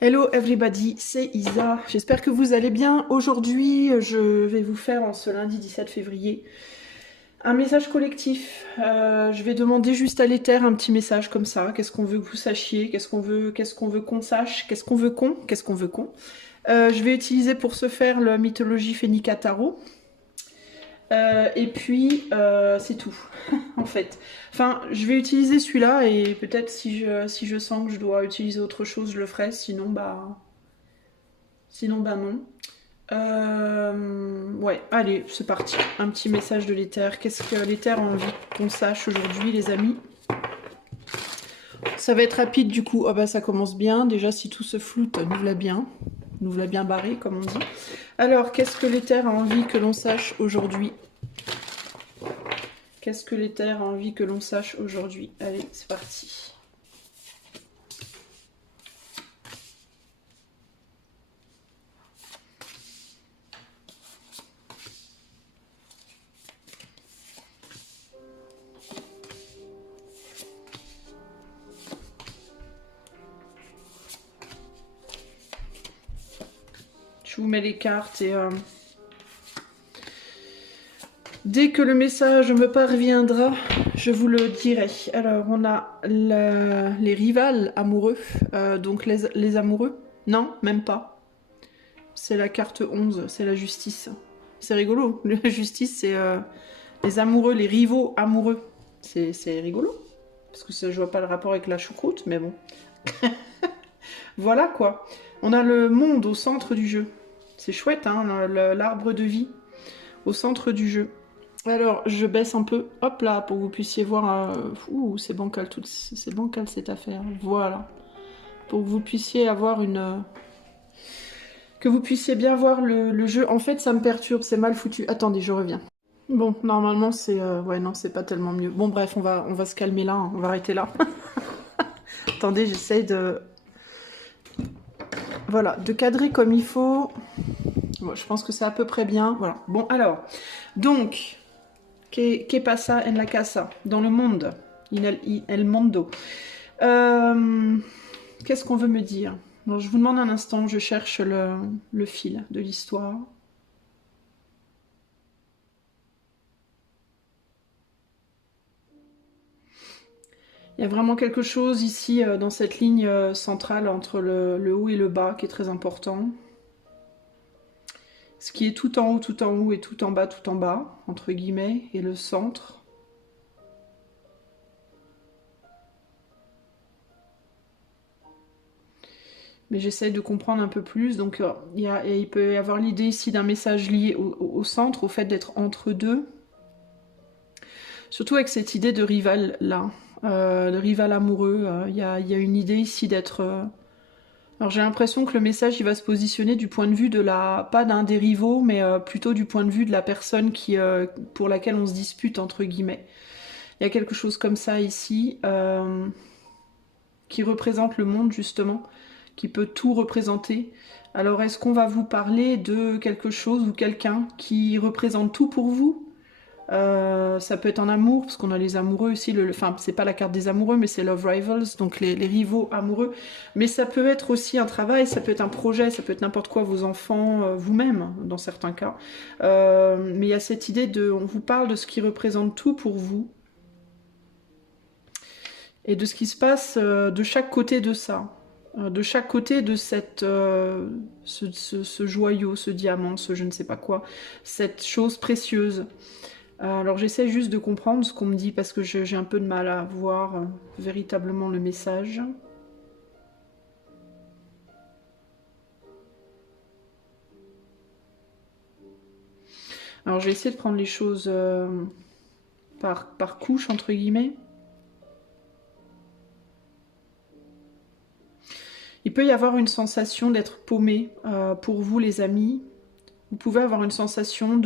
Hello everybody, c'est Isa. J'espère que vous allez bien. Aujourd'hui, je vais vous faire en ce lundi 17 février un message collectif. Je vais demander juste à l'éther un petit message comme ça. Qu'est-ce qu'on veut que vous sachiez? Qu'est-ce qu'on veut qu'on sache? Qu'est-ce qu'on veut qu'on Je vais utiliser pour ce faire la mythologie Fénica Tarot. Et puis, c'est tout, en fait. Enfin, je vais utiliser celui-là et peut-être si je sens que je dois utiliser autre chose, je le ferai. Sinon, bah non. Ouais, allez, c'est parti. Un petit message de l'éther. Qu'est-ce que l'éther a envie qu'on sache aujourd'hui, les amis? Ça va être rapide du coup. Oh bah ça commence bien. Déjà, si tout se floute, nous l'a bien. Nous l'a bien barré, comme on dit. Alors, qu'est-ce que l'éther a envie que l'on sache aujourd'hui? Qu'est-ce que l'éther a envie que l'on sache aujourd'hui? Allez, c'est parti. Je vous mets les cartes et dès que le message me parviendra, je vous le dirai. Alors, on a les rivales amoureux, donc les amoureux. Non, même pas. C'est la carte 11, c'est la justice. C'est rigolo. La justice, c'est les amoureux, les rivaux amoureux. C'est rigolo. Parce que ça, je vois pas le rapport avec la choucroute, mais bon. Voilà quoi. On a le monde au centre du jeu. C'est chouette, hein, l'arbre de vie au centre du jeu. Alors, je baisse un peu, hop là, pour que vous puissiez voir... Ouh, c'est bancal, c'est bancal cette affaire. Voilà. Pour que vous puissiez avoir une... Que vous puissiez bien voir le jeu. En fait, ça me perturbe, c'est mal foutu. Attendez, je reviens. Bon, normalement, c'est... Ouais, non, c'est pas tellement mieux. Bon, bref, on va se calmer là, hein. On va arrêter là. Attendez, j'essaye de... Voilà, de cadrer comme il faut. Bon, je pense que c'est à peu près bien. Voilà. Bon, alors, donc... Que pasa en la casa? Dans le monde. El mondo. Qu'est-ce qu'on veut me dire? Alors, je vous demande un instant, je cherche le fil de l'histoire. Il y a vraiment quelque chose ici dans cette ligne centrale entre le haut et le bas qui est très important. Ce qui est tout en haut et tout en bas, entre guillemets, et le centre. Mais j'essaye de comprendre un peu plus. Donc il peut y avoir l'idée ici d'un message lié au centre, au fait d'être entre deux. Surtout avec cette idée de rival là, de rival amoureux. Il y a une idée ici d'être... Alors j'ai l'impression que le message il va se positionner du point de vue de la... pas d'un des rivaux, mais plutôt du point de vue de la personne pour laquelle on se dispute, entre guillemets. Il y a quelque chose comme ça ici, qui représente le monde justement, qui peut tout représenter. Alors est-ce qu'on va vous parler de quelque chose ou quelqu'un qui représente tout pour vous? Ça peut être en amour, parce qu'on a les amoureux aussi, enfin c'est pas la carte des amoureux, mais c'est Love Rivals, donc les rivaux amoureux. Mais ça peut être aussi un travail, ça peut être un projet, ça peut être n'importe quoi, vos enfants, vous-même, dans certains cas. Mais il y a cette idée on vous parle de ce qui représente tout pour vous, et de ce qui se passe de chaque côté de ça. De chaque côté de ce joyau, ce diamant, ce je ne sais pas quoi, cette chose précieuse. Alors j'essaie juste de comprendre ce qu'on me dit parce que j'ai un peu de mal à voir véritablement le message. Alors j'ai essayé de prendre les choses par couche, entre guillemets. Il peut y avoir une sensation d'être paumé pour vous les amis. Vous pouvez avoir une sensation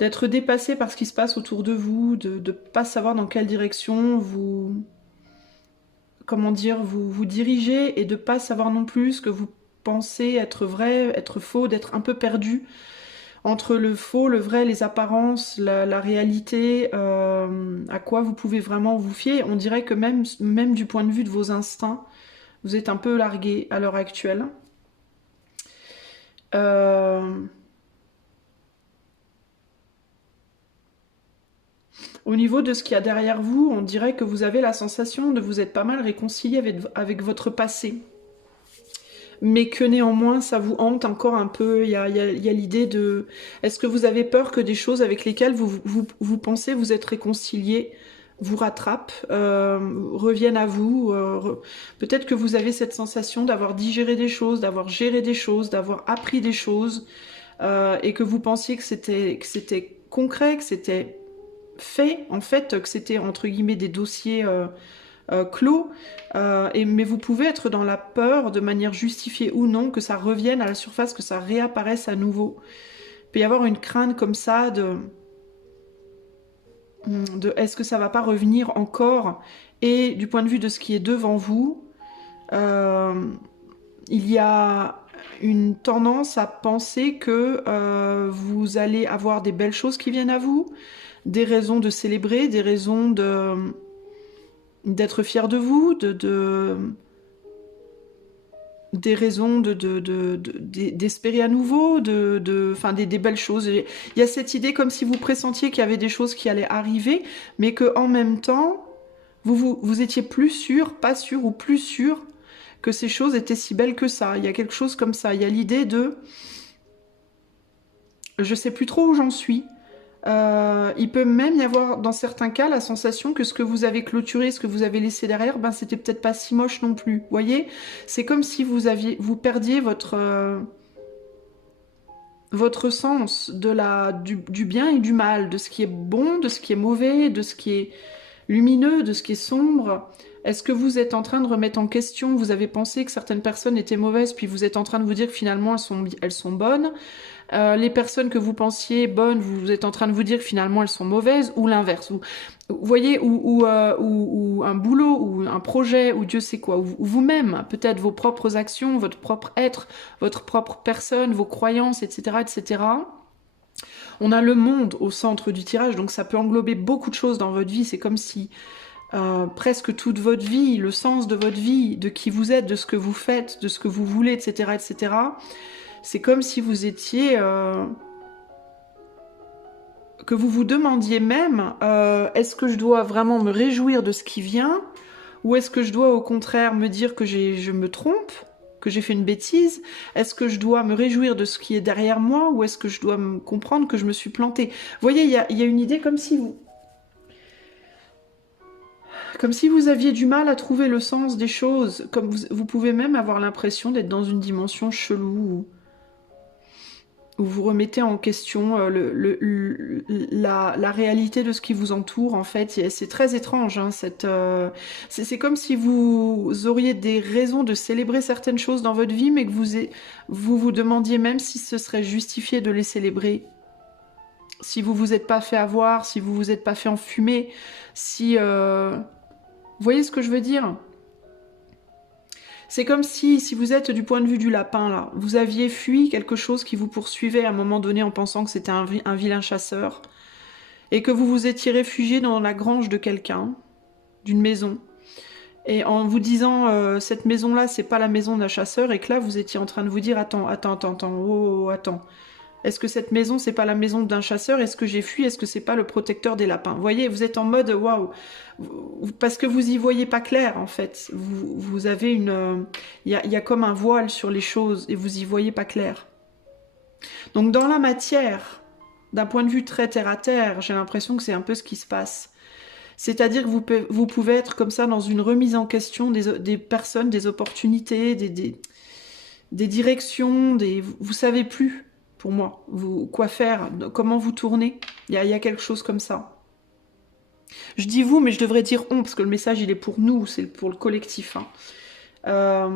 d'être dépassé par ce qui se passe autour de vous, de ne pas savoir dans quelle direction vous... Comment dire, vous dirigez et de ne pas savoir non plus ce que vous pensez être vrai, être faux, d'être un peu perdu entre le faux, le vrai, les apparences, la réalité, à quoi vous pouvez vraiment vous fier. On dirait que même du point de vue de vos instincts, Vous êtes un peu largué à l'heure actuelle. Euh, Au niveau de ce qu'il y a derrière vous, on dirait que vous avez la sensation de vous être pas mal réconcilié avec votre passé. Mais que néanmoins, ça vous hante encore un peu. Il y a l'idée de... Est-ce que vous avez peur que des choses avec lesquelles vous pensez vous être réconcilié vous rattrapent, reviennent à vous peut-être que vous avez cette sensation d'avoir digéré des choses, d'avoir géré des choses, d'avoir appris des choses, et que vous pensiez que c'était concret, que c'était fait, en fait, que c'était entre guillemets des dossiers clos, mais vous pouvez être dans la peur, de manière justifiée ou non, que ça revienne à la surface, que ça réapparaisse à nouveau. Il peut y avoir une crainte comme ça de est-ce que ça va pas revenir encore, et du point de vue de ce qui est devant vous, il y a une tendance à penser que vous allez avoir des belles choses qui viennent à vous, des raisons de célébrer, des raisons d'être fier de vous, des raisons d'espérer à nouveau, enfin des belles choses. Il y a cette idée comme si vous pressentiez qu'il y avait des choses qui allaient arriver, mais que en même temps, vous étiez plus sûr, pas sûr ou plus sûr que ces choses étaient si belles que ça. Il y a quelque chose comme ça. Il y a l'idée de... Je sais plus trop où j'en suis. Il peut même y avoir, dans certains cas, la sensation que ce que vous avez clôturé, ce que vous avez laissé derrière, ben c'était peut-être pas si moche non plus. Vous voyez, c'est comme si vous perdiez votre sens du bien et du mal, de ce qui est bon, de ce qui est mauvais, de ce qui est lumineux, de ce qui est sombre. Est-ce que vous êtes en train de remettre en question, vous avez pensé que certaines personnes étaient mauvaises, puis vous êtes en train de vous dire que finalement elles sont bonnes. Les personnes que vous pensiez bonnes, vous êtes en train de vous dire que finalement elles sont mauvaises, ou l'inverse. Vous voyez, ou un boulot, ou un projet, ou Dieu sait quoi, ou vous-même, peut-être vos propres actions, votre propre être, votre propre personne, vos croyances, etc., etc. On a le monde au centre du tirage, donc ça peut englober beaucoup de choses dans votre vie. C'est comme si presque toute votre vie, le sens de votre vie, de qui vous êtes, de ce que vous faites, de ce que vous voulez, etc., etc., c'est comme si vous étiez... que vous vous demandiez même, est-ce que je dois vraiment me réjouir de ce qui vient, ou est-ce que je dois au contraire me dire que je me trompe, que j'ai fait une bêtise? Est-ce que je dois me réjouir de ce qui est derrière moi, ou est-ce que je dois me comprendre que je me suis plantée? Vous voyez, il y a une idée comme si vous aviez du mal à trouver le sens des choses, comme vous pouvez même avoir l'impression d'être dans une dimension chelou, où vous remettez en question la réalité de ce qui vous entoure, en fait. C'est très étrange, hein, c'est comme si vous auriez des raisons de célébrer certaines choses dans votre vie, mais que vous demandiez même si ce serait justifié de les célébrer. Si vous vous êtes pas fait avoir, si vous vous êtes pas fait enfumer, si... Vous voyez ce que je veux dire? C'est comme si vous êtes du point de vue du lapin, là, vous aviez fui quelque chose qui vous poursuivait à un moment donné en pensant que c'était un vilain chasseur, et que vous vous étiez réfugié dans la grange de quelqu'un, d'une maison, et en vous disant cette maison-là, c'est pas la maison d'un chasseur, et que là, vous étiez en train de vous dire attends, attends. Est-ce que cette maison, c'est pas la maison d'un chasseur? Est-ce que j'ai fui? Est-ce que c'est pas le protecteur des lapins? Vous voyez, vous êtes en mode waouh, parce que vous y voyez pas clair, en fait. Vous avez il y a comme un voile sur les choses et vous y voyez pas clair. Donc dans la matière, d'un point de vue très terre à terre, j'ai l'impression que c'est un peu ce qui se passe. C'est-à-dire que vous pouvez être comme ça dans une remise en question des personnes, des opportunités, des directions, vous savez plus. Pour moi, quoi faire, comment vous tourner, il y a quelque chose comme ça. Je dis vous, mais je devrais dire on, parce que le message, il est pour nous, c'est pour le collectif. Hein.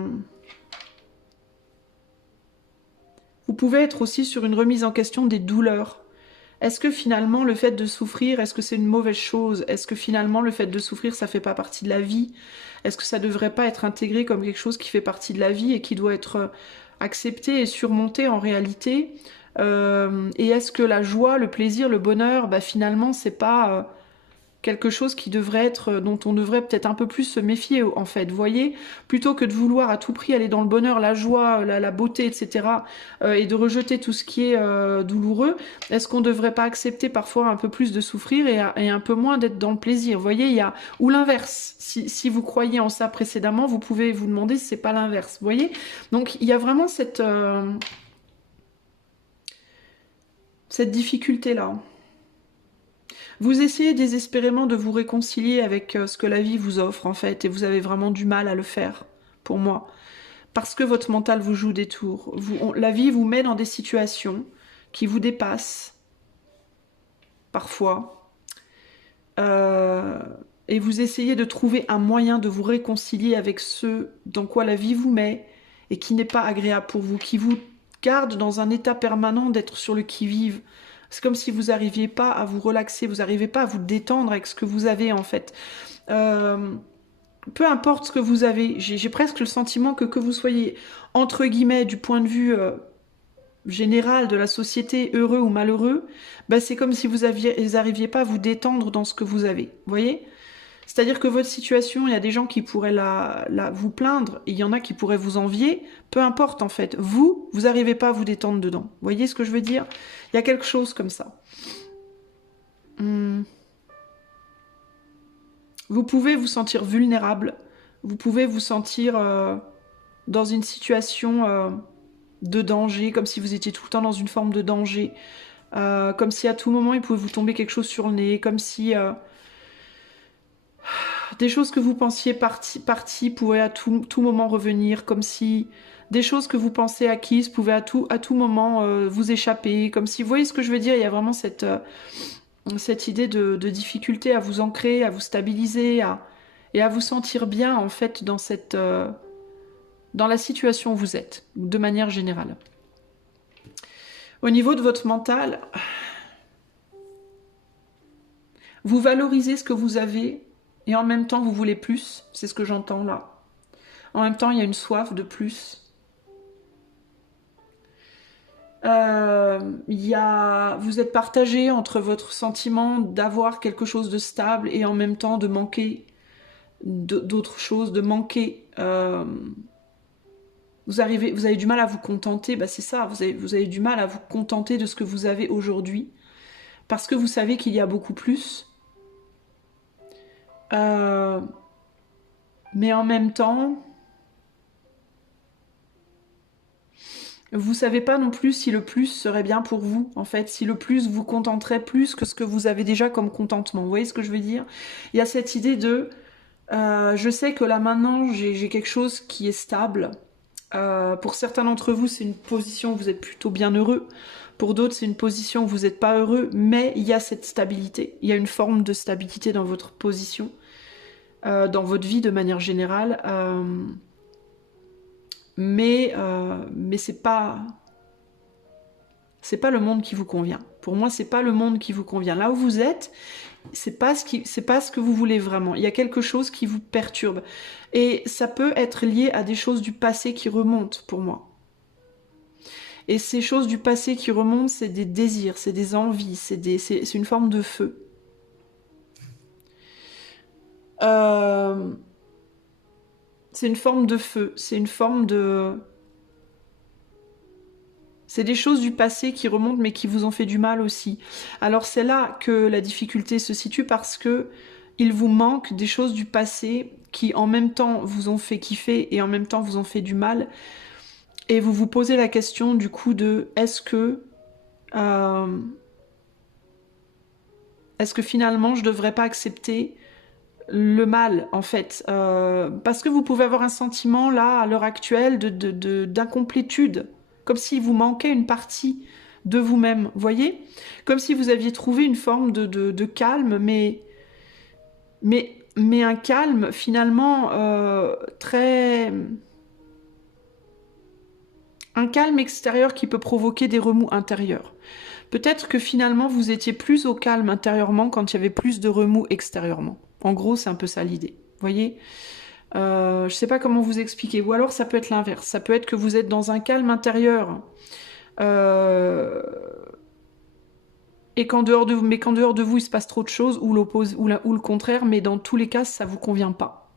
Vous pouvez être aussi sur une remise en question des douleurs. Est-ce que finalement, le fait de souffrir, est-ce que c'est une mauvaise chose? Est-ce que finalement, le fait de souffrir, ça fait pas partie de la vie? Est-ce que ça devrait pas être intégré comme quelque chose qui fait partie de la vie et qui doit être accepté et surmonté en réalité? Et est-ce que la joie, le plaisir, le bonheur, bah finalement, c'est pas quelque chose qui devrait être, dont on devrait peut-être un peu plus se méfier en fait, vous voyez, plutôt que de vouloir à tout prix aller dans le bonheur, la joie, la beauté, etc., et de rejeter tout ce qui est douloureux, est-ce qu'on ne devrait pas accepter parfois un peu plus de souffrir et un peu moins d'être dans le plaisir, vous voyez, il y a, ou l'inverse, si vous croyez en ça précédemment, vous pouvez vous demander si c'est pas l'inverse, vous voyez, donc il y a vraiment cette difficulté-là. Vous essayez désespérément de vous réconcilier avec ce que la vie vous offre, en fait, et vous avez vraiment du mal à le faire, pour moi. Parce que votre mental vous joue des tours. La vie vous met dans des situations qui vous dépassent, parfois. Et vous essayez de trouver un moyen de vous réconcilier avec ce dans quoi la vie vous met, et qui n'est pas agréable pour vous, qui vous garde dans un état permanent d'être sur le qui-vive. C'est comme si vous n'arriviez pas à vous relaxer, vous n'arrivez pas à vous détendre avec ce que vous avez en fait. Peu importe ce que vous avez, j'ai presque le sentiment que vous soyez, entre guillemets, du point de vue général de la société, heureux ou malheureux, bah c'est comme si vous n'arriviez pas à vous détendre dans ce que vous avez. Vous voyez ? C'est-à-dire que votre situation, il y a des gens qui pourraient vous plaindre, et il y en a qui pourraient vous envier, peu importe en fait. Vous n'arrivez pas à vous détendre dedans. Vous voyez ce que je veux dire? Il y a quelque chose comme ça. Vous pouvez vous sentir vulnérable, vous pouvez vous sentir dans une situation de danger, comme si vous étiez tout le temps dans une forme de danger, comme si à tout moment il pouvait vous tomber quelque chose sur le nez, comme si... des choses que vous pensiez parties pouvaient à tout moment revenir, comme si des choses que vous pensez acquises pouvaient à tout moment vous échapper, comme si, vous voyez ce que je veux dire, il y a vraiment cette idée de difficulté à vous ancrer, à vous stabiliser, et à vous sentir bien en fait dans la situation où vous êtes, de manière générale. Au niveau de votre mental, vous valorisez ce que vous avez, et en même temps, vous voulez plus. C'est ce que j'entends là. En même temps, il y a une soif de plus. Vous êtes partagé entre votre sentiment d'avoir quelque chose de stable et en même temps de manquer d'autres choses, de manquer. Vous avez du mal à vous contenter. Bah c'est ça, vous avez du mal à vous contenter de ce que vous avez aujourd'hui. Parce que vous savez qu'il y a beaucoup plus. Mais en même temps, vous savez pas non plus si le plus serait bien pour vous, en fait, si le plus vous contenterait plus que ce que vous avez déjà comme contentement. Vous voyez ce que je veux dire? Il y a cette idée de je sais que là maintenant j'ai quelque chose qui est stable. Pour certains d'entre vous, c'est une position où vous êtes plutôt bien heureux. Pour d'autres, c'est une position où vous n'êtes pas heureux, mais il y a cette stabilité. Il y a une forme de stabilité dans votre position. Dans votre vie de manière générale, mais c'est pas le monde qui vous convient. Pour moi, c'est pas le monde qui vous convient. Là où vous êtes, c'est pas ce que vous voulez vraiment. Il y a quelque chose qui vous perturbe, et ça peut être lié à des choses du passé qui remontent pour moi. Et ces choses du passé qui remontent, c'est des désirs, c'est des envies, c'est une forme de feu. C'est une forme de feu, c'est une forme de... C'est des choses du passé qui remontent mais qui vous ont fait du mal aussi. Alors c'est là que la difficulté se situe, parce que il vous manque des choses du passé qui en même temps vous ont fait kiffer et en même temps vous ont fait du mal. Et vous vous posez la question du coup de est-ce que finalement je devrais pas accepter le mal en fait, parce que vous pouvez avoir un sentiment là à l'heure actuelle d'incomplétude, comme s'il vous manquait une partie de vous-même, voyez, comme si vous aviez trouvé une forme de calme, mais un calme finalement un calme extérieur qui peut provoquer des remous intérieurs. Peut-être que finalement vous étiez plus au calme intérieurement quand il y avait plus de remous extérieurement. En gros, c'est un peu ça l'idée. Vous voyez, je sais pas comment vous expliquer. Ou alors ça peut être l'inverse. Ça peut être que vous êtes dans un calme intérieur et qu'en dehors de vous, mais qu'en dehors de vous, il se passe trop de choses, ou l'oppose, ou le contraire, mais dans tous les cas, ça vous convient pas.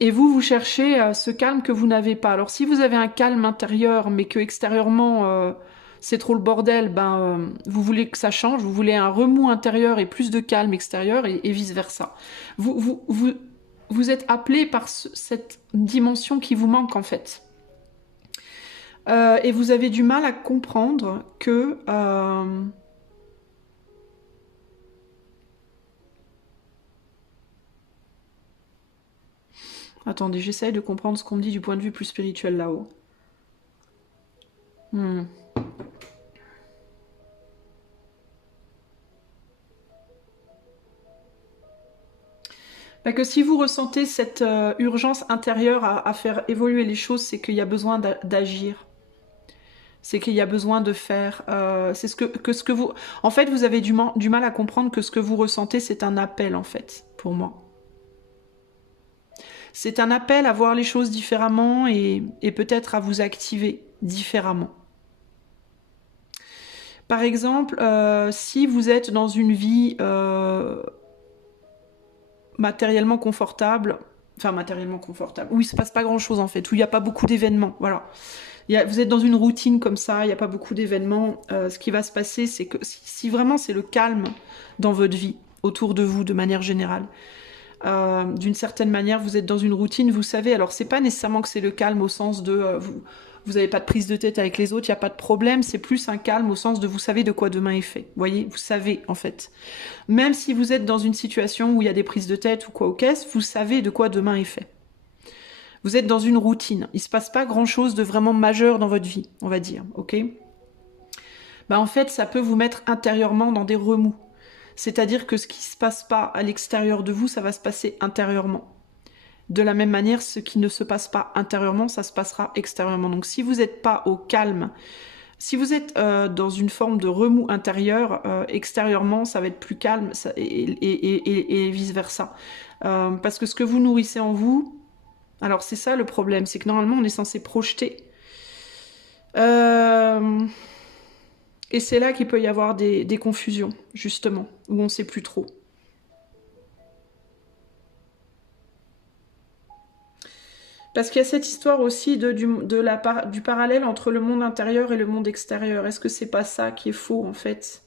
Et vous, vous cherchez ce calme que vous n'avez pas. Alors si vous avez un calme intérieur, mais que extérieurement c'est trop le bordel, vous voulez que ça change, vous voulez un remous intérieur et plus de calme extérieur, et vice-versa. Vous êtes appelé par cette dimension qui vous manque en fait. Et vous avez du mal à comprendre que... Attendez, j'essaye de comprendre ce qu'on me dit du point de vue plus spirituel là-haut. Que si vous ressentez cette urgence intérieure à faire évoluer les choses, c'est qu'il y a besoin d'agir. C'est qu'il y a besoin de faire. C'est ce que vous... En fait, vous avez du mal à comprendre que ce que vous ressentez, c'est un appel, en fait, pour moi. C'est un appel à voir les choses différemment et peut-être à vous activer différemment. Par exemple, si vous êtes dans une vie matériellement confortable, où il ne se passe pas grand-chose en fait, où il n'y a pas beaucoup d'événements, voilà. Vous êtes dans une routine comme ça, il n'y a pas beaucoup d'événements, ce qui va se passer, c'est que si vraiment c'est le calme dans votre vie, autour de vous de manière générale, d'une certaine manière, vous êtes dans une routine, vous savez, alors c'est pas nécessairement que c'est le calme au sens de vous n'avez pas de prise de tête avec les autres, il n'y a pas de problème, c'est plus un calme au sens de vous savez de quoi demain est fait. Vous voyez, vous savez en fait. Même si vous êtes dans une situation où il y a des prises de tête ou quoi au caisse, vous savez de quoi demain est fait. Vous êtes dans une routine, il ne se passe pas grand-chose de vraiment majeur dans votre vie, on va dire, ok ? En fait, ça peut vous mettre intérieurement dans des remous. C'est-à-dire que ce qui ne se passe pas à l'extérieur de vous, ça va se passer intérieurement. De la même manière, ce qui ne se passe pas intérieurement, ça se passera extérieurement. Donc si vous n'êtes pas au calme, si vous êtes dans une forme de remous intérieur, extérieurement, ça va être plus calme et vice-versa. Parce que ce que vous nourrissez en vous, alors c'est ça le problème, c'est que normalement on est censé projeter. Et c'est là qu'il peut y avoir des confusions, justement, où on ne sait plus trop. Parce qu'il y a cette histoire aussi du parallèle entre le monde intérieur et le monde extérieur. Est-ce que c'est pas ça qui est faux, en fait ?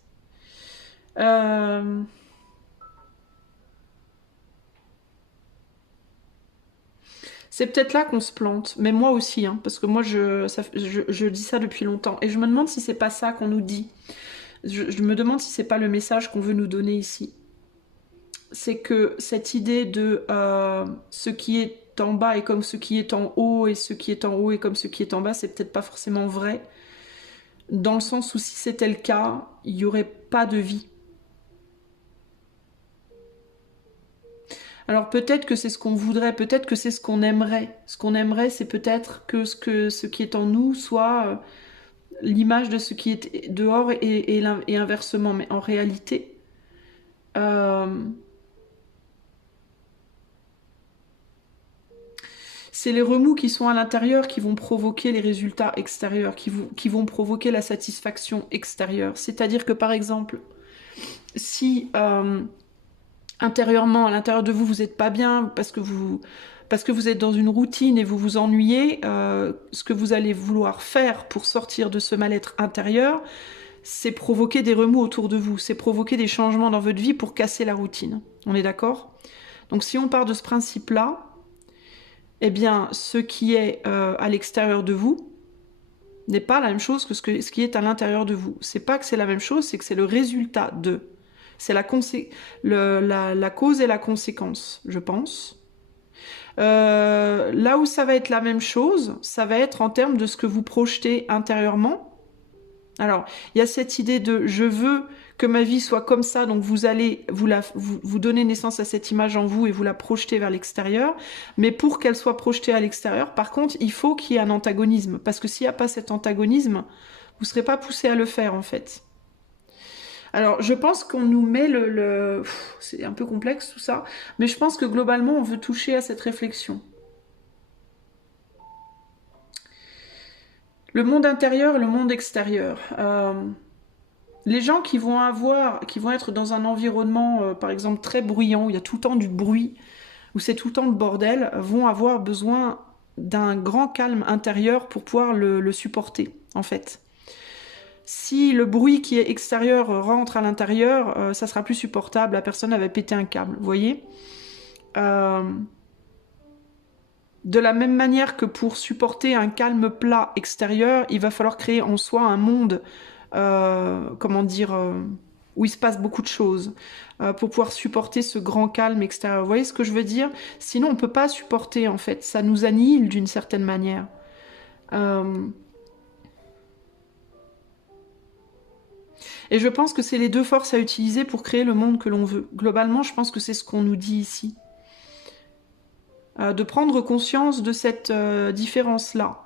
C'est peut-être là qu'on se plante, mais moi aussi, hein, parce que moi je dis ça depuis longtemps. Et je me demande si c'est pas ça qu'on nous dit. Je me demande si c'est pas le message qu'on veut nous donner ici. C'est que cette idée de ce qui est en bas est comme ce qui est en haut, et ce qui est en haut est comme ce qui est en bas, c'est peut-être pas forcément vrai. Dans le sens où si c'était le cas, il n'y aurait pas de vie. Alors peut-être que c'est ce qu'on voudrait, peut-être que c'est ce qu'on aimerait. Ce qu'on aimerait, c'est peut-être que ce qui est en nous soit l'image de ce qui est dehors et inversement. Mais en réalité, c'est les remous qui sont à l'intérieur qui vont provoquer les résultats extérieurs, qui vont provoquer la satisfaction extérieure. C'est-à-dire que par exemple, si intérieurement, à l'intérieur de vous, vous n'êtes pas bien parce que vous êtes dans une routine et vous vous ennuyez, ce que vous allez vouloir faire pour sortir de ce mal-être intérieur, c'est provoquer des remous autour de vous, c'est provoquer des changements dans votre vie pour casser la routine. On est d'accord ? Donc si on part de ce principe-là, eh bien, ce qui est à l'extérieur de vous n'est pas la même chose que ce qui est à l'intérieur de vous. C'est pas que c'est la même chose, c'est que c'est le résultat de. C'est la cause et la conséquence, je pense. Là où ça va être la même chose, ça va être en termes de ce que vous projetez intérieurement. Alors, il y a cette idée de « je veux que ma vie soit comme ça », donc vous allez vous donner naissance à cette image en vous et vous la projeter vers l'extérieur. Mais pour qu'elle soit projetée à l'extérieur, par contre, il faut qu'il y ait un antagonisme. Parce que s'il n'y a pas cet antagonisme, vous ne serez pas poussé à le faire, en fait. Alors, je pense qu'on nous met c'est un peu complexe tout ça, mais je pense que globalement, on veut toucher à cette réflexion. Le monde intérieur et le monde extérieur. Les gens qui vont être dans un environnement, par exemple, très bruyant, où il y a tout le temps du bruit, où c'est tout le temps le bordel, vont avoir besoin d'un grand calme intérieur pour pouvoir le supporter, en fait. Si le bruit qui est extérieur rentre à l'intérieur, ça sera plus supportable, la personne avait pété un câble, vous voyez. De la même manière que pour supporter un calme plat extérieur, il va falloir créer en soi un monde, comment dire, où il se passe beaucoup de choses, pour pouvoir supporter ce grand calme extérieur. Vous voyez ce que je veux dire? Sinon, on ne peut pas supporter, en fait. Ça nous annihile d'une certaine manière. Et je pense que c'est les deux forces à utiliser pour créer le monde que l'on veut. Globalement, je pense que c'est ce qu'on nous dit ici. De prendre conscience de cette différence-là.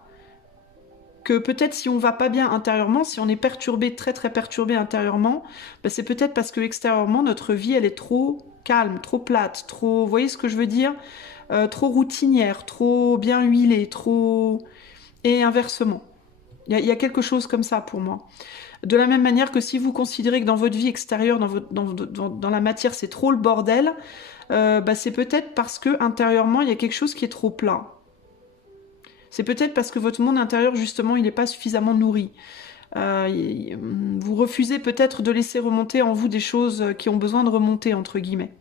Que peut-être si on va pas bien intérieurement, si on est perturbé, très très perturbé intérieurement, ben c'est peut-être parce que extérieurement, notre vie, elle est trop calme, trop plate, trop... Vous voyez ce que je veux dire? Trop routinière, trop bien huilée, trop... Et inversement. Il y a quelque chose comme ça pour moi. De la même manière que si vous considérez que dans votre vie extérieure, dans la matière, c'est trop le bordel, bah c'est peut-être parce que intérieurement, il y a quelque chose qui est trop plat. C'est peut-être parce que votre monde intérieur, justement, il n'est pas suffisamment nourri. Vous refusez peut-être de laisser remonter en vous des choses qui ont besoin de remonter, entre guillemets.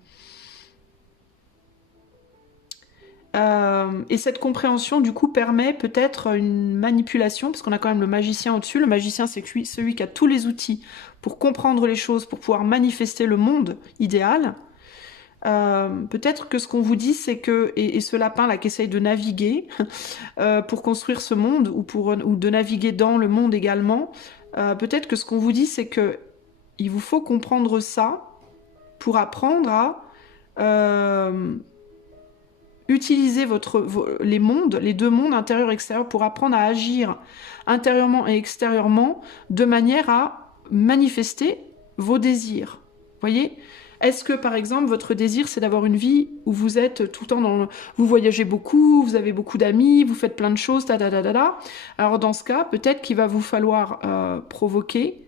Et cette compréhension, du coup, permet peut-être une manipulation, parce qu'on a quand même le magicien au-dessus. Le magicien, c'est celui qui a tous les outils pour comprendre les choses, pour pouvoir manifester le monde idéal. Peut-être que ce qu'on vous dit, c'est que, et ce lapin-là qui essaye de naviguer pour construire ce monde, ou de naviguer dans le monde également, peut-être que ce qu'on vous dit, c'est que il vous faut comprendre ça pour apprendre à... utiliser les mondes, les deux mondes, intérieur et extérieur, pour apprendre à agir intérieurement et extérieurement de manière à manifester vos désirs. Vous voyez? Est-ce que, par exemple, votre désir, c'est d'avoir une vie où vous êtes tout le temps dans... Vous voyagez beaucoup, vous avez beaucoup d'amis, vous faites plein de choses, Alors, dans ce cas, peut-être qu'il va vous falloir provoquer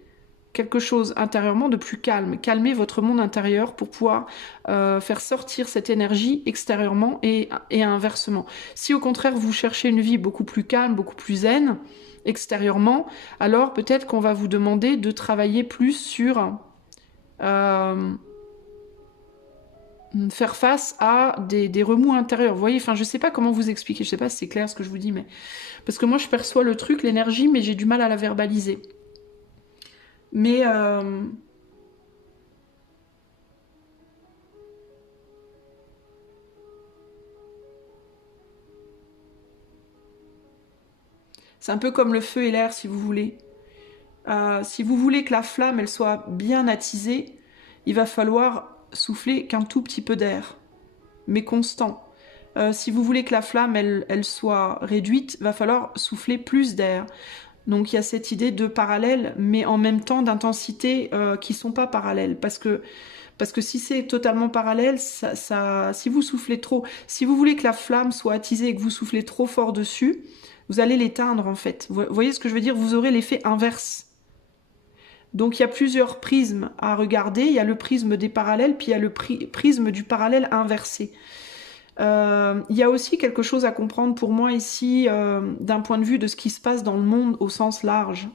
quelque chose intérieurement de plus calme, calmer votre monde intérieur pour pouvoir faire sortir cette énergie extérieurement et inversement. Si au contraire vous cherchez une vie beaucoup plus calme, beaucoup plus zen extérieurement, alors peut-être qu'on va vous demander de travailler plus sur faire face à des remous intérieurs. Vous voyez, enfin je sais pas comment vous expliquer, je sais pas si c'est clair ce que je vous dis, mais parce que moi je perçois le truc, l'énergie, mais j'ai du mal à la verbaliser. Mais c'est un peu comme le feu et l'air, si vous voulez. Si vous voulez que la flamme, elle soit bien attisée, il va falloir souffler qu'un tout petit peu d'air, mais constant. Si vous voulez que la flamme, elle soit réduite, il va falloir souffler plus d'air. Donc il y a cette idée de parallèle, mais en même temps d'intensité qui sont pas parallèles. Parce que si c'est totalement parallèle, si vous soufflez trop, si vous voulez que la flamme soit attisée et que vous soufflez trop fort dessus, vous allez l'éteindre en fait. Vous voyez ce que je veux dire? Vous aurez l'effet inverse. Donc il y a plusieurs prismes à regarder. Il y a le prisme des parallèles, puis il y a le prisme du parallèle inversé. Il y a aussi quelque chose à comprendre pour moi ici, d'un point de vue de ce qui se passe dans le monde au sens large.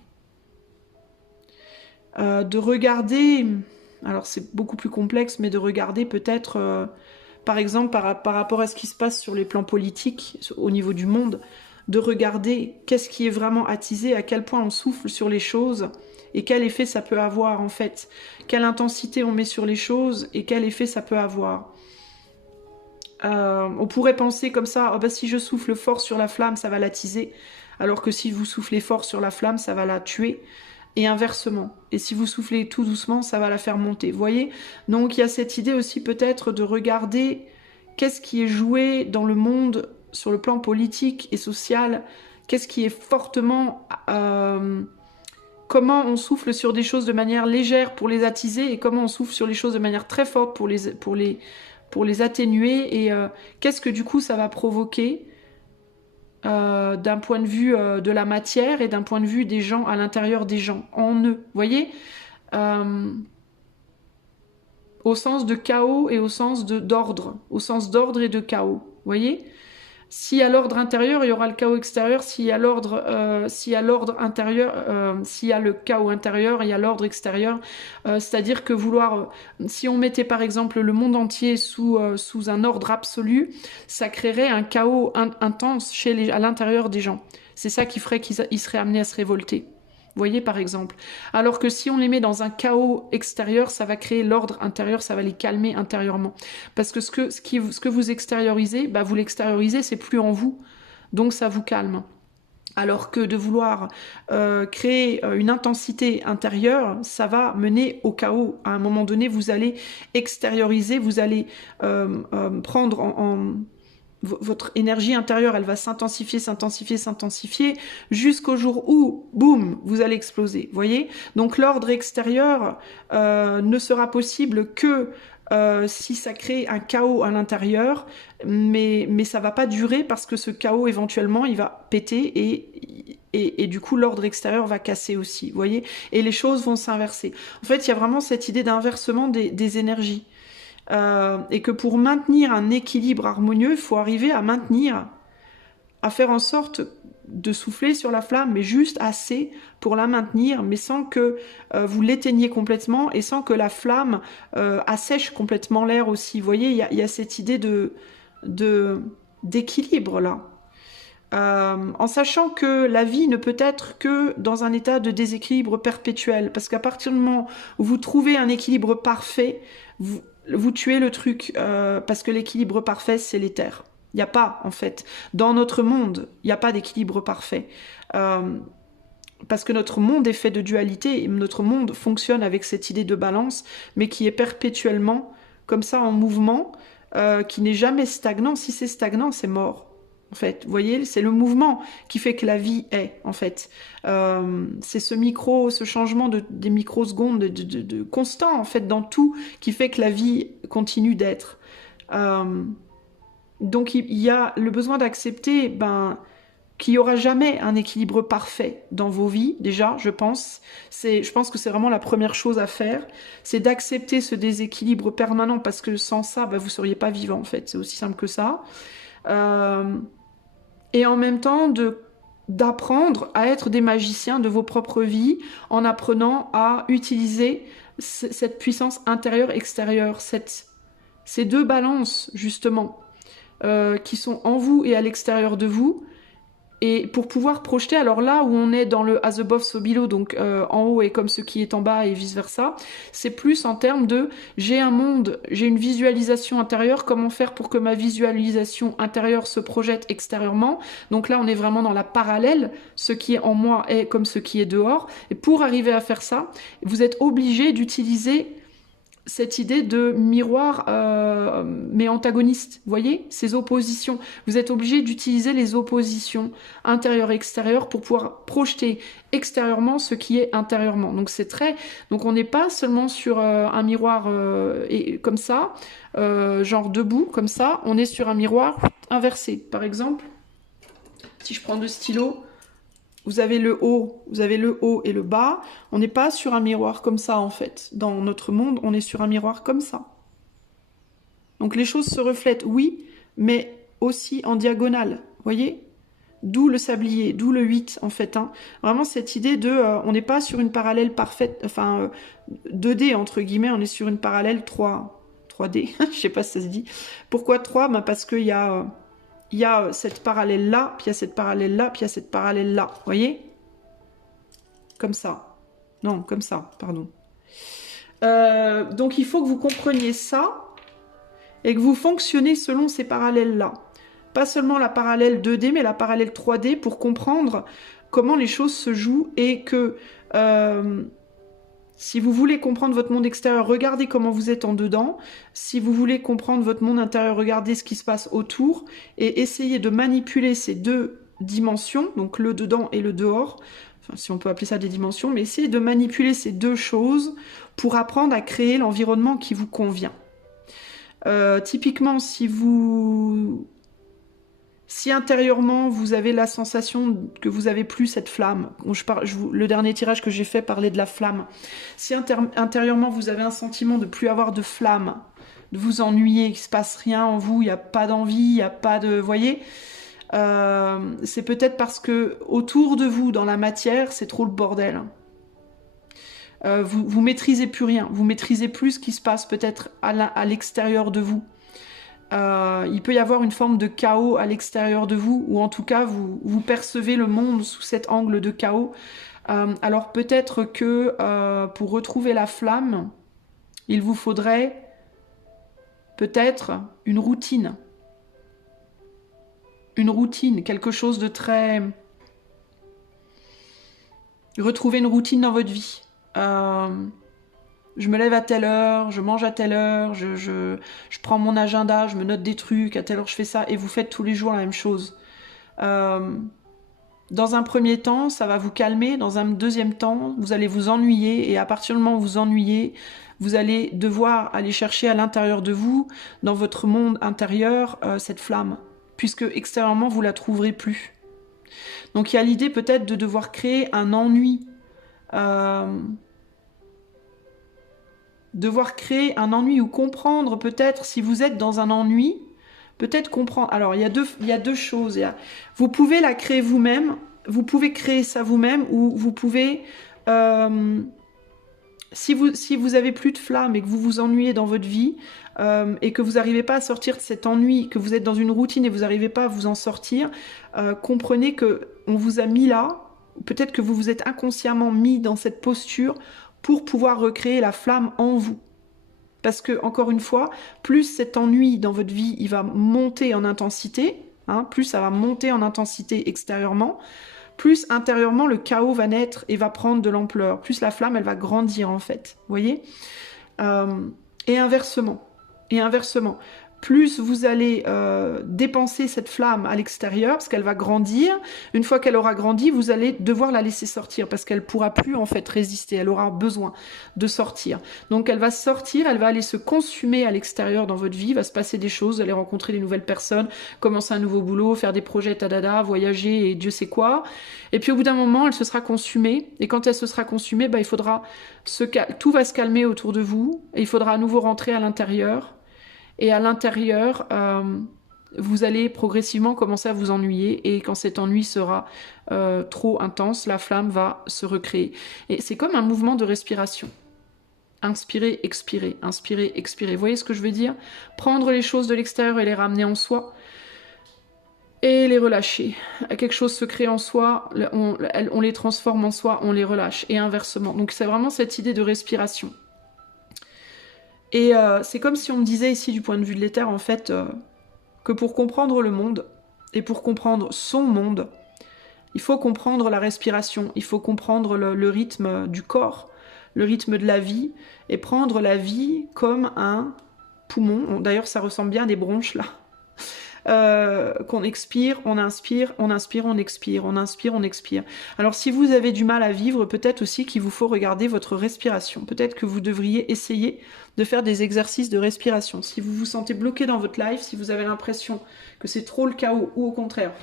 De regarder, alors c'est beaucoup plus complexe, mais de regarder peut-être, par exemple, par rapport à ce qui se passe sur les plans politiques, au niveau du monde, de regarder qu'est-ce qui est vraiment attisé, à quel point on souffle sur les choses, et quel effet ça peut avoir en fait. Quelle intensité on met sur les choses, et quel effet ça peut avoir. On pourrait penser comme ça, oh bah, si je souffle fort sur la flamme, ça va l'attiser, alors que si vous soufflez fort sur la flamme, ça va la tuer, et inversement. Et si vous soufflez tout doucement, ça va la faire monter. Vous voyez? Donc il y a cette idée aussi peut-être de regarder qu'est-ce qui est joué dans le monde sur le plan politique et social, qu'est-ce qui est fortement... comment on souffle sur des choses de manière légère pour les attiser, et comment on souffle sur les choses de manière très forte pour les atténuer, et qu'est-ce que du coup ça va provoquer d'un point de vue de la matière et d'un point de vue des gens à l'intérieur des gens, en eux. Vous voyez, au sens de chaos et au sens d'ordre, au sens d'ordre et de chaos. Vous voyez, s'il y a l'ordre intérieur, il y aura le chaos extérieur. S'il y a l'ordre intérieur, s'il y a le chaos intérieur, il y a l'ordre extérieur. C'est-à-dire que si on mettait par exemple le monde entier sous un ordre absolu, ça créerait un chaos intense à l'intérieur des gens. C'est ça qui ferait qu'ils seraient amenés à se révolter. Vous voyez, par exemple. Alors que si on les met dans un chaos extérieur, ça va créer l'ordre intérieur, ça va les calmer intérieurement. Parce que ce que vous extériorisez, bah vous l'extériorisez, c'est plus en vous. Donc ça vous calme. Alors que de vouloir créer une intensité intérieure, ça va mener au chaos. À un moment donné, vous allez extérioriser, vous allez prendre votre énergie intérieure, elle va s'intensifier, s'intensifier, s'intensifier, jusqu'au jour où, boum, vous allez exploser. Voyez? Donc l'ordre extérieur ne sera possible que si ça crée un chaos à l'intérieur, mais ça va pas durer parce que ce chaos, éventuellement, il va péter et du coup, l'ordre extérieur va casser aussi. Voyez? Et les choses vont s'inverser. En fait, il y a vraiment cette idée d'inversement des énergies. Et que pour maintenir un équilibre harmonieux, il faut arriver à faire en sorte de souffler sur la flamme, mais juste assez pour la maintenir, mais sans que vous l'éteigniez complètement et sans que la flamme assèche complètement l'air aussi. Vous voyez, il y a cette idée d'équilibre là. En sachant que la vie ne peut être que dans un état de déséquilibre perpétuel, parce qu'à partir du moment où vous trouvez un équilibre parfait, vous tuez le truc, parce que l'équilibre parfait, c'est l'éther. Il n'y a pas, en fait. Dans notre monde, il n'y a pas d'équilibre parfait. Parce que notre monde est fait de dualité, et notre monde fonctionne avec cette idée de balance, mais qui est perpétuellement, comme ça, en mouvement, qui n'est jamais stagnant. Si c'est stagnant, c'est mort. En fait, vous voyez, c'est le mouvement qui fait que la vie est, en fait. C'est ce changement des microsecondes, de constant, en fait, dans tout, qui fait que la vie continue d'être. Donc, il y a le besoin d'accepter qu'il n'y aura jamais un équilibre parfait dans vos vies, déjà, je pense. Je pense que c'est vraiment la première chose à faire, c'est d'accepter ce déséquilibre permanent, parce que sans ça, vous ne seriez pas vivant, en fait. C'est aussi simple que ça. Et en même temps, d'apprendre à être des magiciens de vos propres vies, en apprenant à utiliser cette puissance intérieure-extérieure, ces deux balances, justement, qui sont en vous et à l'extérieur de vous, et pour pouvoir projeter, alors là où on est dans le as above so below, donc en haut est comme ce qui est en bas et vice versa, c'est plus en termes de j'ai un monde, j'ai une visualisation intérieure, comment faire pour que ma visualisation intérieure se projette extérieurement. Donc là on est vraiment dans la parallèle, ce qui est en moi est comme ce qui est dehors, et pour arriver à faire ça, vous êtes obligé d'utiliser cette idée de miroir mais antagoniste, vous voyez, ces oppositions. Vous êtes obligé d'utiliser les oppositions intérieures-extérieures pour pouvoir projeter extérieurement ce qui est intérieurement. Donc donc on n'est pas seulement sur un miroir comme ça, genre debout comme ça, on est sur un miroir inversé. Par exemple, si je prends deux stylos, vous avez le haut et le bas. On n'est pas sur un miroir comme ça, en fait. Dans notre monde, on est sur un miroir comme ça. Donc les choses se reflètent, oui, mais aussi en diagonale, voyez? D'où le sablier, d'où le 8, en fait. Hein. Vraiment cette idée on n'est pas sur une parallèle parfaite, enfin, 2D, entre guillemets, on est sur une parallèle 3D, je sais pas si ça se dit. Pourquoi 3? Parce qu'il y a cette parallèle-là, puis il y a cette parallèle-là, puis il y a cette parallèle-là. Vous voyez? Comme ça. Non, comme ça, pardon. Donc, il faut que vous compreniez ça et que vous fonctionnez selon ces parallèles-là. Pas seulement la parallèle 2D, mais la parallèle 3D pour comprendre comment les choses se jouent et que... si vous voulez comprendre votre monde extérieur, regardez comment vous êtes en dedans. Si vous voulez comprendre votre monde intérieur, regardez ce qui se passe autour et essayez de manipuler ces deux dimensions, donc le dedans et le dehors, enfin, si on peut appeler ça des dimensions, mais essayez de manipuler ces deux choses pour apprendre à créer l'environnement qui vous convient. Typiquement, si vous Si intérieurement, vous avez la sensation que vous avez plus cette flamme, le dernier tirage que j'ai fait parlait de la flamme. Si intérieurement, vous avez un sentiment de plus avoir de flamme, de vous ennuyer, qu'il ne se passe rien en vous, il n'y a pas d'envie, il n'y a pas de... Voyez, c'est peut-être parce que autour de vous, dans la matière, c'est trop le bordel. Vous maîtrisez plus rien, vous maîtrisez plus ce qui se passe peut-être à l'extérieur de vous. Il peut y avoir une forme de chaos à l'extérieur de vous, ou en tout cas vous percevez le monde sous cet angle de chaos. Alors peut-être que pour retrouver la flamme, il vous faudrait peut-être une routine. Une routine, quelque chose de très... Retrouver une routine dans votre vie. Je me lève à telle heure, je mange à telle heure, je prends mon agenda, je me note des trucs, à telle heure je fais ça, et vous faites tous les jours la même chose. Dans un premier temps, ça va vous calmer, dans un deuxième temps, vous allez vous ennuyer, et à partir du moment où vous ennuyez, vous allez devoir aller chercher à l'intérieur de vous, dans votre monde intérieur, cette flamme, puisque extérieurement, vous la trouverez plus. Donc il y a l'idée peut-être de devoir créer un ennui, devoir créer un ennui ou comprendre peut-être si vous êtes dans un ennui, peut-être comprendre. Alors il y a deux choses. Vous pouvez la créer vous-même, vous pouvez créer ça vous-même, ou vous pouvez, si vous avez plus de flamme et que vous vous ennuyez dans votre vie, et que vous n'arrivez pas à sortir de cet ennui, que vous êtes dans une routine et vous n'arrivez pas à vous en sortir, comprenez que on vous a mis là, peut-être que vous vous êtes inconsciemment mis dans cette posture pour pouvoir recréer la flamme en vous. Parce que, encore une fois, plus cet ennui dans votre vie, il va monter en intensité, hein, plus ça va monter en intensité extérieurement, plus intérieurement le chaos va naître et va prendre de l'ampleur, plus la flamme, elle va grandir en fait, vous voyez, et inversement, plus vous allez dépenser cette flamme à l'extérieur, parce qu'elle va grandir. Une fois qu'elle aura grandi, vous allez devoir la laisser sortir, parce qu'elle ne pourra plus en fait résister, elle aura besoin de sortir. Donc elle va sortir, elle va aller se consumer à l'extérieur dans votre vie, il va se passer des choses, vous allez rencontrer des nouvelles personnes, commencer un nouveau boulot, faire des projets tadada, voyager et Dieu sait quoi. Et puis au bout d'un moment, elle se sera consumée, et quand elle se sera consumée, il faudra tout va se calmer autour de vous, et il faudra à nouveau rentrer à l'intérieur. Et à l'intérieur, vous allez progressivement commencer à vous ennuyer, et quand cet ennui sera trop intense, la flamme va se recréer. Et c'est comme un mouvement de respiration. Inspirer, expirer, inspirer, expirer. Vous voyez ce que je veux dire? Prendre les choses de l'extérieur et les ramener en soi, et les relâcher. Quelque chose se crée en soi, on les transforme en soi, on les relâche, et inversement. Donc c'est vraiment cette idée de respiration. Et c'est comme si on me disait ici, du point de vue de l'éther, en fait, que pour comprendre le monde, et pour comprendre son monde, il faut comprendre la respiration, il faut comprendre le rythme du corps, le rythme de la vie, et prendre la vie comme un poumon. D'ailleurs, ça ressemble bien à des bronches, là. Qu'on expire, on inspire, on expire, on inspire, on expire. Alors si vous avez du mal à vivre, peut-être aussi qu'il vous faut regarder votre respiration. Peut-être que vous devriez essayer de faire des exercices de respiration. Si vous vous sentez bloqué dans votre life, si vous avez l'impression que c'est trop le chaos, ou au contraire,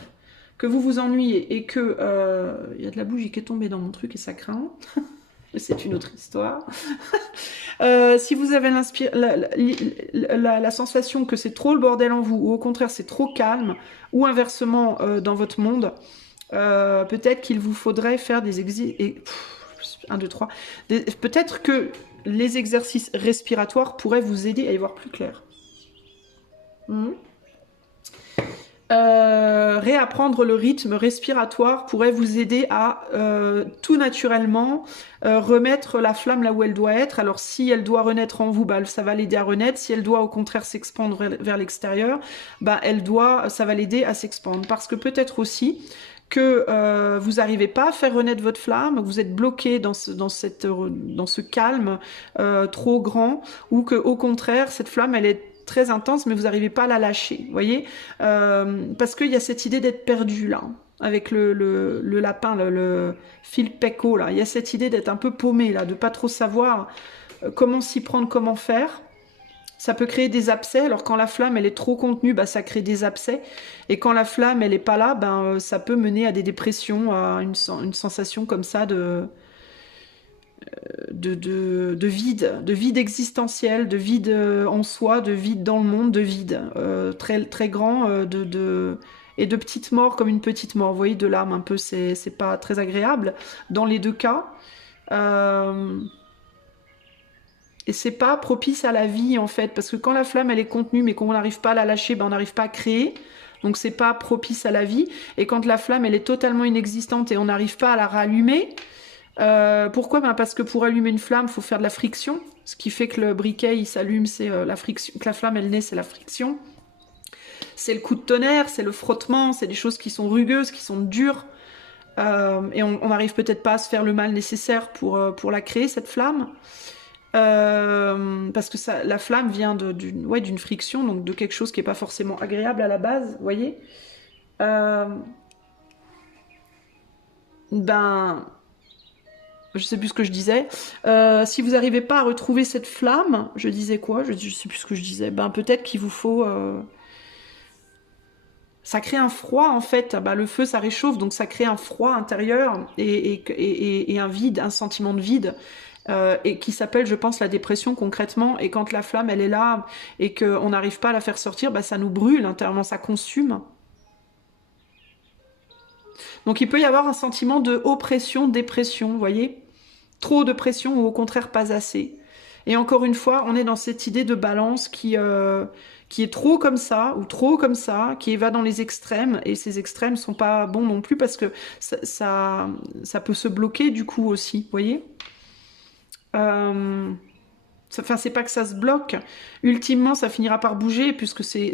que vous vous ennuyez et que... y a de la bougie qui est tombée dans mon truc et ça craint. C'est une autre histoire. Si vous avez la sensation que c'est trop le bordel en vous, ou au contraire c'est trop calme, ou inversement dans votre monde, peut-être qu'il vous faudrait faire des exercices... 1, 2, 3. Peut-être que les exercices respiratoires pourraient vous aider à y voir plus clair. Réapprendre le rythme respiratoire pourrait vous aider à tout naturellement remettre la flamme là où elle doit être. Alors si elle doit renaître en vous, ça va l'aider à renaître. Si elle doit au contraire s'expandre vers l'extérieur, ça va l'aider à s'expandre. Parce que peut-être aussi que vous n'arrivez pas à faire renaître votre flamme, que vous êtes bloqué dans ce calme trop grand, ou que au contraire cette flamme elle est très intense, mais vous n'arrivez pas à la lâcher, vous voyez, parce qu'il y a cette idée d'être perdu là, avec le lapin, le fil pecco là, il y a cette idée d'être un peu paumé là, de pas trop savoir comment s'y prendre, comment faire. Ça peut créer des abcès. Alors quand la flamme elle est trop contenue, bah, ça crée des abcès. Et quand la flamme elle est pas là, ben, ça peut mener à des dépressions, à une sensation comme ça de vide existentiel, de vide en soi, de vide dans le monde, de vide très, très grand, et de petites morts comme une petite mort. Vous voyez, de l'âme un peu, c'est pas très agréable dans les deux cas. Et c'est pas propice à la vie en fait, parce que quand la flamme elle est contenue mais qu'on n'arrive pas à la lâcher, ben on n'arrive pas à créer. Donc c'est pas propice à la vie. Et quand la flamme elle est totalement inexistante et on n'arrive pas à la rallumer, pourquoi? Ben parce que pour allumer une flamme, il faut faire de la friction. Ce qui fait que le briquet il s'allume, c'est la friction. Que la flamme elle naît, c'est la friction. C'est le coup de tonnerre, c'est le frottement, c'est des choses qui sont rugueuses, qui sont dures. Et on n'arrive peut-être pas à se faire le mal nécessaire pour la créer, cette flamme. Parce que ça, la flamme vient d'une friction, donc de quelque chose qui n'est pas forcément agréable à la base, vous voyez. Ben, je sais plus ce que je disais. Si vous n'arrivez pas à retrouver cette flamme, je disais quoi? Je sais plus ce que je disais. Ben peut-être qu'il vous faut. Ça crée un froid en fait. Ben, le feu ça réchauffe, donc ça crée un froid intérieur et un vide, un sentiment de vide. Et qui s'appelle, je pense, la dépression concrètement. Et quand la flamme, elle est là et qu'on n'arrive pas à la faire sortir, bah, ça nous brûle intérieurement, ça consume. Donc il peut y avoir un sentiment de oppression, dépression, vous voyez? Trop de pression ou au contraire pas assez. Et encore une fois, on est dans cette idée de balance qui est trop comme ça ou trop comme ça, qui va dans les extrêmes. Et ces extrêmes sont pas bons non plus parce que ça peut se bloquer du coup aussi, vous voyez? Enfin, c'est pas que ça se bloque. Ultimement, ça finira par bouger puisque c'est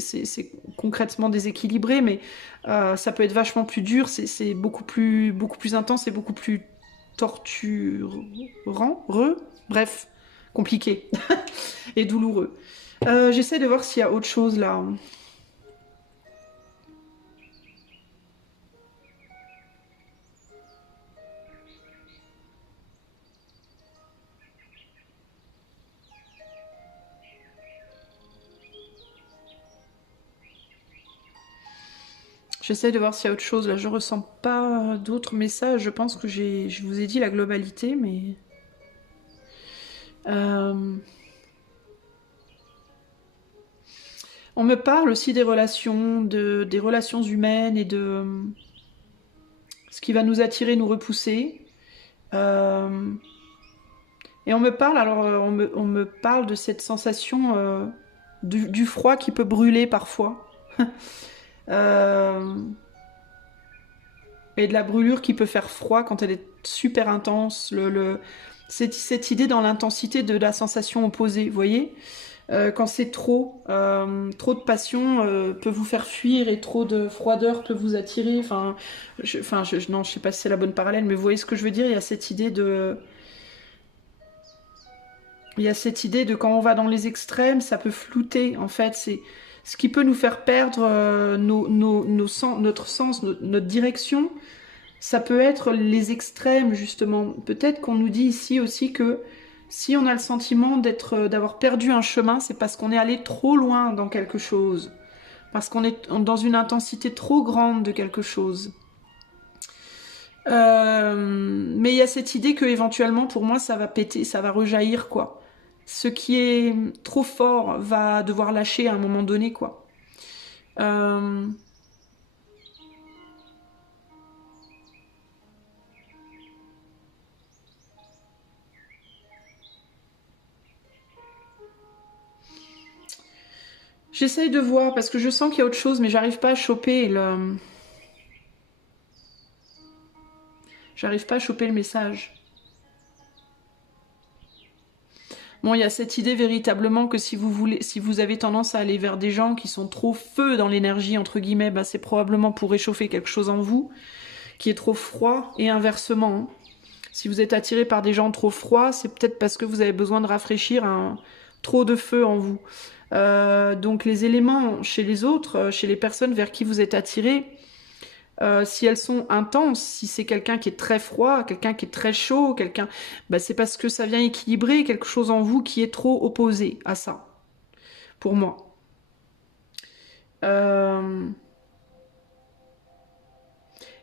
concrètement déséquilibré, mais ça peut être vachement plus dur. C'est beaucoup plus intense et beaucoup plus torturant, bref, compliqué et douloureux. J'essaie de voir s'il y a autre chose là. J'essaie de voir s'il y a autre chose. Là, je ressens pas d'autres messages. Je pense que je vous ai dit la globalité, mais... On me parle aussi des relations, des relations humaines et de ce qui va nous attirer, nous repousser. Et on me parle, alors on me parle de cette sensation du froid qui peut brûler parfois. Et de la brûlure qui peut faire froid quand elle est super intense. Cette idée dans l'intensité de la sensation opposée, vous voyez? Quand c'est trop de passion peut vous faire fuir et trop de froideur peut vous attirer. Enfin, non, je sais pas si c'est la bonne parallèle, mais vous voyez ce que je veux dire? Il y a cette idée quand on va dans les extrêmes, ça peut flouter. En fait, c'est ce qui peut nous faire perdre notre sens, notre direction. Ça peut être les extrêmes, justement. Peut-être qu'on nous dit ici aussi que si on a le sentiment d'avoir perdu un chemin, c'est parce qu'on est allé trop loin dans quelque chose. Parce qu'on est dans une intensité trop grande de quelque chose. Mais il y a cette idée que éventuellement, pour moi, ça va péter, ça va rejaillir, quoi. Ce qui est trop fort va devoir lâcher à un moment donné, quoi. J'essaye de voir parce que je sens qu'il y a autre chose, mais j'arrive pas à choper le message. Bon, il y a cette idée véritablement que si vous avez tendance à aller vers des gens qui sont trop feu dans l'énergie, entre guillemets, bah, c'est probablement pour réchauffer quelque chose en vous qui est trop froid, et inversement. Hein. Si vous êtes attiré par des gens trop froids, c'est peut-être parce que vous avez besoin de rafraîchir trop de feu en vous. Donc les éléments chez les autres, chez les personnes vers qui vous êtes attiré, si elles sont intenses, si c'est quelqu'un qui est très froid, quelqu'un qui est très chaud, bah, c'est parce que ça vient équilibrer quelque chose en vous qui est trop opposé à ça. pour moi.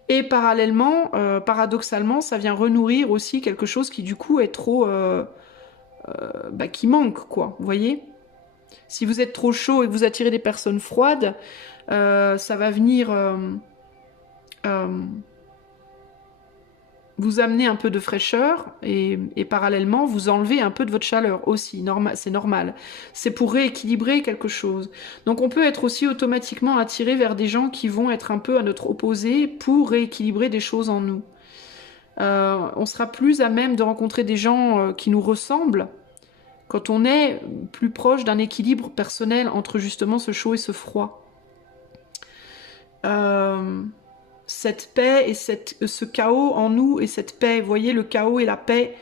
Et parallèlement, paradoxalement, ça vient renourrir aussi quelque chose qui du coup est trop... qui manque, quoi, vous voyez? Si vous êtes trop chaud et que vous attirez des personnes froides, ça va venir vous amener un peu de fraîcheur et parallèlement vous enlever un peu de votre chaleur aussi, c'est normal. C'est pour rééquilibrer quelque chose. Donc on peut être aussi automatiquement attiré vers des gens qui vont être un peu à notre opposé pour rééquilibrer des choses en nous. On sera plus à même de rencontrer des gens qui nous ressemblent quand on est plus proche d'un équilibre personnel entre justement ce chaud et ce froid. Cette paix et ce chaos en nous et cette paix, vous voyez, le chaos et la paix,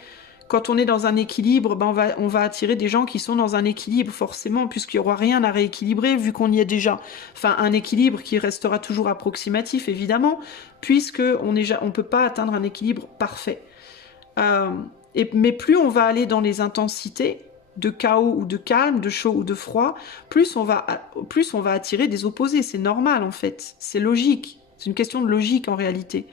quand on est dans un équilibre, ben on va attirer des gens qui sont dans un équilibre forcément, puisqu'il n'y aura rien à rééquilibrer vu qu'on y est déjà. Enfin, un équilibre qui restera toujours approximatif, évidemment, puisqu'on ne peut pas atteindre un équilibre parfait. Mais plus on va aller dans les intensités de chaos ou de calme, de chaud ou de froid, plus on va attirer des opposés. C'est normal en fait, c'est logique. C'est une question de logique en réalité.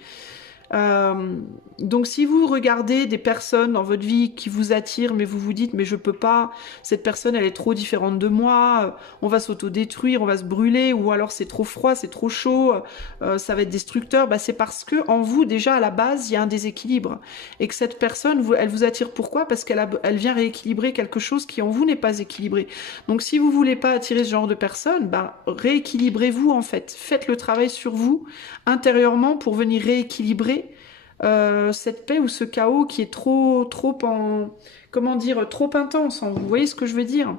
Donc si vous regardez des personnes dans votre vie qui vous attirent, mais vous vous dites mais je peux pas, cette personne elle est trop différente de moi, on va s'autodétruire, on va se brûler, ou alors c'est trop froid, c'est trop chaud, ça va être destructeur, c'est parce que en vous déjà à la base il y a un déséquilibre et que cette personne elle vous attire. Pourquoi? Parce qu'elle vient rééquilibrer quelque chose qui en vous n'est pas équilibré. Donc si vous voulez pas attirer ce genre de personne, rééquilibrez-vous en fait, faites le travail sur vous intérieurement pour venir rééquilibrer cette paix ou ce chaos qui est trop intense en vous. Vous voyez ce que je veux dire?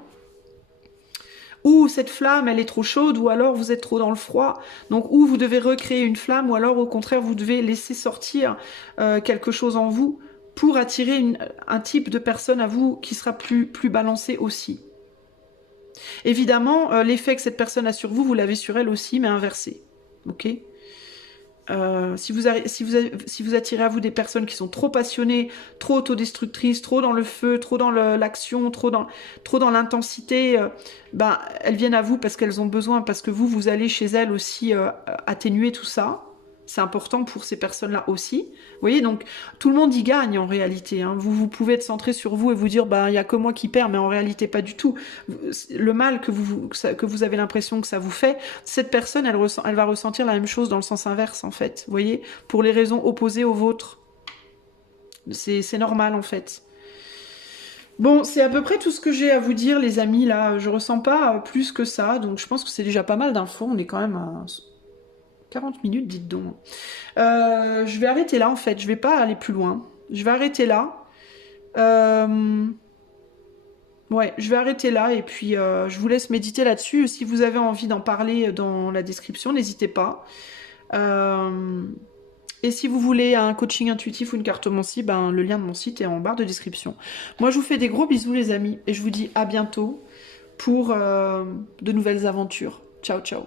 Ou cette flamme, elle est trop chaude, ou alors vous êtes trop dans le froid. Donc, ou vous devez recréer une flamme, ou alors au contraire, vous devez laisser sortir quelque chose en vous pour attirer un type de personne à vous qui sera plus balancé aussi. Évidemment, l'effet que cette personne a sur vous, vous l'avez sur elle aussi, mais inversé. Ok ? Si vous attirez à vous des personnes qui sont trop passionnées, trop autodestructrices, trop dans le feu, trop dans l'action, trop dans l'intensité, elles viennent à vous parce qu'elles ont besoin, parce que vous allez chez elles aussi atténuer tout ça. C'est important pour ces personnes-là aussi. Vous voyez, donc tout le monde y gagne en réalité. Hein. Vous pouvez être centré sur vous et vous dire, il n'y a que moi qui perds, mais en réalité pas du tout. Le mal que vous avez l'impression que ça vous fait, cette personne, elle va ressentir la même chose dans le sens inverse en fait. Vous voyez, pour les raisons opposées aux vôtres. C'est normal en fait. Bon, c'est à peu près tout ce que j'ai à vous dire, les amis. Là, je ressens pas plus que ça, donc je pense que c'est déjà pas mal d'infos. On est quand même à 40 minutes, dites donc. Je vais arrêter là, en fait. Je vais pas aller plus loin. Je vais arrêter là. Ouais, je vais arrêter là. Et puis, je vous laisse méditer là-dessus. Si vous avez envie d'en parler dans la description, n'hésitez pas. Et si vous voulez un coaching intuitif ou une cartomancie, le lien de mon site est en barre de description. Moi, je vous fais des gros bisous, les amis. Et je vous dis à bientôt pour de nouvelles aventures. Ciao, ciao.